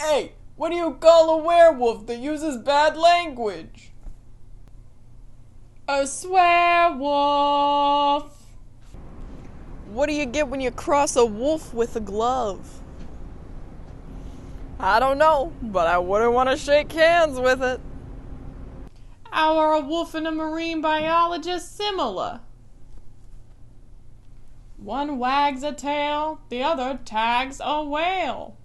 Hey, what do you call a werewolf that uses bad language? A swearwolf. What do you get when you cross a wolf with a glove? I don't know, but I wouldn't want to shake hands with it. How are a wolf and a marine biologist similar? One wags a tail, the other tags a whale.